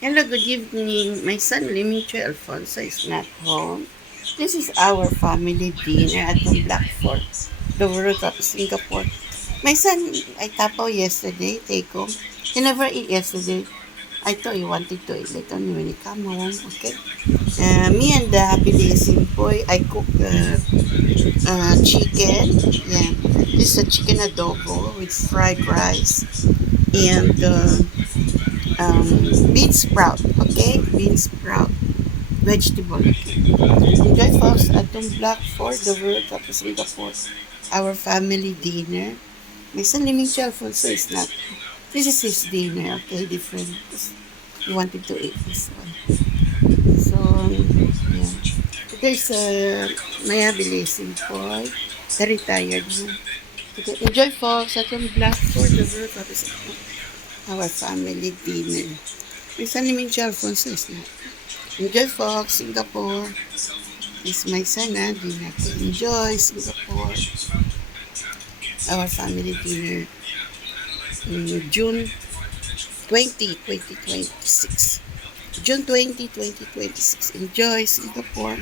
Hello, good evening. My son, Limito Alfonso, is not home. This is our family dinner at the Blackford, the World Cup, Singapore. My son, I tapaw yesterday, take home. He never eat yesterday. I thought he wanted to eat later on when he come home, okay? Me and the happy dancing boy, I cook chicken. Yeah, this is a chicken adobo with fried rice and bean sprout, okay? Bean sprout, vegetable, okay? Enjoy folks at the Blackford, the World Cup of Singapore, our family dinner. My son Liming Alfonso is not. This is his dinner, okay? Different. He wanted to eat this one. So, yeah. There's Maya Bilising boy, the retired one. Okay, enjoy folks at the Blackford, the World Cup of Singapore, our family dinner. My son Liming Alfonso is not. Enjoy folks, Singapore. Is my son, dinner. Enjoy Singapore. Our family dinner. June 20, 2026. June 20, 2026. Enjoy Singapore.